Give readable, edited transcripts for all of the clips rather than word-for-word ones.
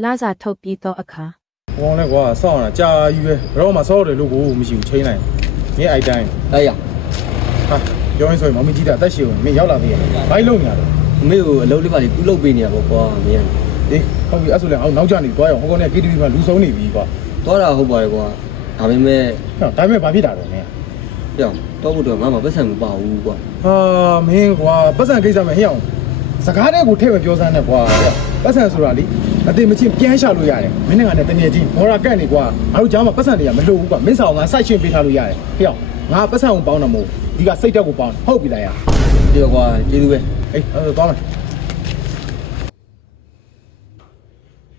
拉萨头比到阿卡。我那个上了加油呗，然后嘛少的路过没修车呢，你爱单。哎呀，啊，有人说我们记得但是没要那边，白路呢。没有老里把你老背呢，不过没人。诶，后面阿叔俩，脑浆里多呀，我讲那 KTV 嘛，路上那边个。多少好吧的个，他们没。咱们把皮打了呢。呀，多不多，妈妈不是不保护个。啊，没个，不是给咱们样。စကားတဲ့ကိုထည့်မပြောစမ်းနဲ့ကွာပတ်စံဆိုတာလေအသိမချင်းပြန်ရှာလို့ရတယ်မင်းနဲ့ငါနဲ့တနေချင်းဘောရကန့်နေကွာငါတို့ကြားမှာပတ်စံတွေကမလိုဘူးကွာမင်းဆောင်ငါစိုက်ရှင်းပေးထားလို့ရတယ်ဖျောက်ငါပတ်စံကိုပေါင်းတာမဟုတ်ဒီကစိတ်တက်ကိုပေါင်းဟုတ်ပြီလားရဒီကွာကျေးဇူးပဲအေးအဲ့တော့သွားမယ်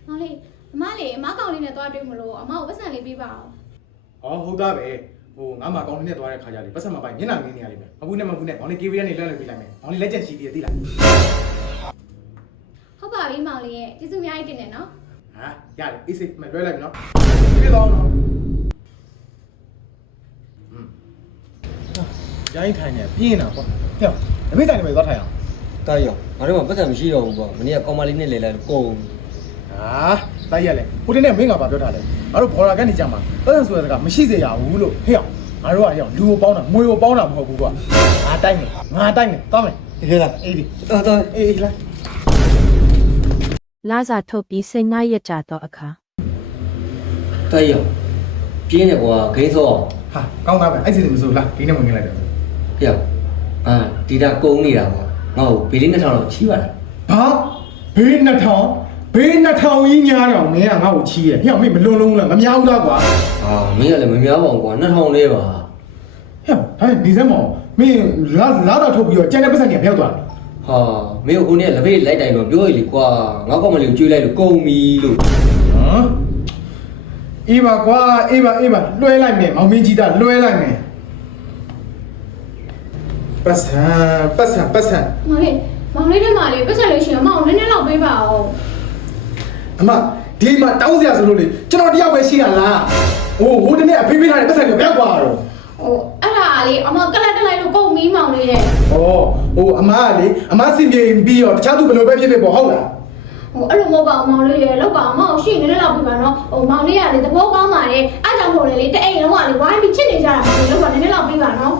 မောင်လေးအမလေးအမကောင်လေးနဲ့သွားတွေ့မလို့အမကိုပတ်စံလေးပေးပါအောင်ဟောဟုတ်သားပဲဟိုငါမှကောင်းလေးနဲ့သွားတဲ့ခါကြလေပတ်စံမပိုင်မျက်နှာငင်းနေရလိမ့်မယ်အခုနဲ့မကူနဲ့မောင်လေး KV ကနေလွှမ်းလွှတ်ပေးလိုက်မယ်မောင်လေးလက်ချက်ရှိသေးတယ်သိလားဟုတ်ပါပြီမောင်လေးရဲ့ကျေးဇူးအများကြီးတင်တယ်နော်ဟာရတယ်အေးစိတ်မလွှဲလိုက်ပြီနော်ပြေးတော့နော်ရိုင်းထိုင်နေပြင်းတာကွာဟဲ့အမေဆိုင်နေမယ်သွားထိုင်အောင်တားရငါတို့ကပတ်စံမရှိတော့ဘူးကွာမနေ့ကကောင်မလေးနဲ့လဲလဲကုန်ဟာတိုက်ရက်လေဟိုတနေ့မင်းကဘာပြောထားလဲငါတို့ဘော်ရာကနေကြမှာပတ်စံဆိုတဲ့စကားမရှိစေရဘူးလို့ဟဲ့အောင်ငါတို့ကဟဲ့လူကိုပေါင်းတာမွေကိုပေါင်းတာမဟုတ်ဘူးကွာငါတိုက်မယ်သွားမယ်ဒီလားအေးဒီတော်အေးလား拉萨头比谁那一家到阿卡。တားရပြင်းတယ်ကွာခိန်းစောဟာကောင်းသားပဲအဲ့စီမစိုးလားဒီနေ့ဝင်ခင်းလိုက်တယ်ဟဲ့ဒီတာကုန်နေတာကွာငါ့ကိုဘေးလေး2000လောက်ချီးပါလားဟာဘေး2000ကြီးညားတော့မင်းကငါ့ကိုချီးရဲ့ဟဲ့မင်းမလွန်လုံးလားမများဘူးလားကွာဟာမင်းကလည်းမများပါဘူးကွာ2000လေးပါဟဲ့ဒါဒီစမ်းမောင်မင်းလာတော့ထုတ်ပြီးတော့ကျန်တဲ့ပတ်စံကြီးဖျောက်သွားတယ်ဟာမင်းကိုနေလက်ဖေးလိုက်တိုင်တော့ပြောရလေကွာငါကောင်မလေးကိုကျွေးလိုက်လို့ကုန်ပြီလို့ဟမ်အေးပါကွာအေးပါလွှဲလိုက်မယ်မောင်မင်းကြီးတာလွှဲလိုက်မယ်ပတ်စံမောင်လေးတဲ့မာလေးပတ်စံလို့ရှိရင်အမအောင်နည်းနည်းလောက်ပေးပါအောင်အမဒီမှာတောင်းစရာဆိုလို့လေကျွန်တော်တယောက်ပဲရှိတာလားဟိုတနေ့အဖေးပေးထားတဲ့ပတ်စံကိုပြောက်သွားတော့အဲ့ဒါလေအမကလတ်တက်လိုက်လို့ကုန်မီးမောင်လေးတဲ့ဟိုအမကလေအမစင်ပြေပြီးတော့တခြားသူဘယ်လိုပဲဖြစ်ပေါ့ဟုတ်လားအဲ့လိုမဟုတ်ပါဘူးမောင်လေးရေလောက်ပါအမအောင်ရှိနေလောက်ပြပါနော်မောင်လေးကလေသဘောကောင်းပါလေအားကြောင့်မို့လေတအိမ်လုံးကလေဝိုင်းပြီးချစ်နေကြတာလောက်ပါနည်းနည်းလောက်ပြပါနော်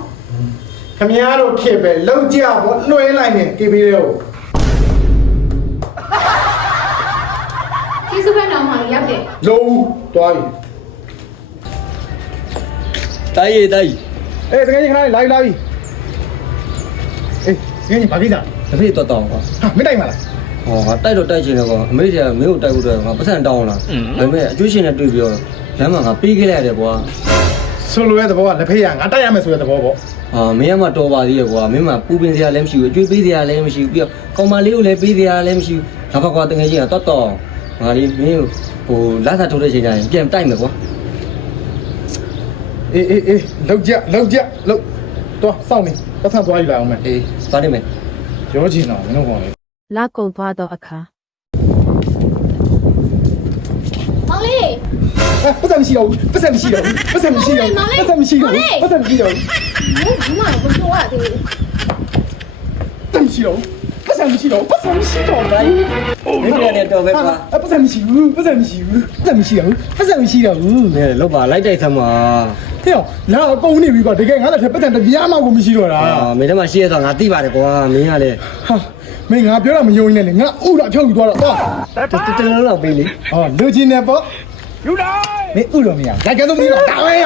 ခမရတို့ခစ်ပဲလုံးကြပေါ့လွှဲလိုက်မယ် KB တွေကိုကျေးဇူးပဲတော်မှာရောက်တယ်လုံးသွားပြီတားရအေးတကယ်ကြီးခဏလေးလာပြီအေးငါဘာကိစ္စလက်ဖေးတော်တော်ကွာဟာမတိုက်ပါလားဟောငါတိုက်တော့တိုက်ချင်တယ်ကွာအမေကမင်းကိုတိုက်ဖို့တော့ငါပတ်စံတောင်းလာဒါပေမဲ့အကျွေးရှင်နဲ့တွေ့ပြီးတော့လမ်းမှာငါပေးခဲ့လိုက်ရတယ်ကွာဆိုလိုတဲ့သဘောကလက်ဖေးကငါတိုက်ရမယ်ဆိုတဲ့သဘောပေါ့မင်းကမှတော်ပါသေးရဲ့ကွာမင်းမှပူပင်စရာလည်းမရှိဘူးအကျွေးပေးစရာလည်းမရှိဘူးပြီးတော့ကောင်မလေးကိုလည်းပေးစရာလည်းမရှိဘူးဒါဘကွာတကယ်ကြီးကတော်ငါလေးမင်းဟိုလာစားထိုးတဲ့ချိန်ကျရင်ပြန်တိုက်မယ်ကွာအေးလောက်ကြတော့စောင့်နေပတ်စံသွားယူလာအောင်မယ်အေးသွားနေမယ်ရောချင်တော့မင်းတို့ကောင်လေ拉贡多到阿卡。မောင်လေးပတ်စံမရှိတော့ဘူးပတ်စံမရှိတော့ဘူးဘာမှမပြောရသေးဘူးပတ်စံမရှိတော့ဘူးမင်းလည်းတော့ပဲကွာပတ်စံမရှိတော့ဘူးမင်းလောက်ပါလိုက်တိုက်သမှာဟဲ့လာအကုန်နေပြီကွာတကယ်ငါလည်းပတ်စံတပြားမှကိုမရှိတော့တာမင်းတို့မှရှိရတော့ငါသိပါတယ်ကွာမင်းကလည်းဟာမင်းငါပြောတာမယုံနဲ့လေငါဥတာဖြုတ်ယူသွားတော့တော်လောက်ပေးလေလူချင်းနေပေါ့ယူလိုက်မင်းဥလို့မရရိုက်ကတော့မင်းတော့ဒါပဲရ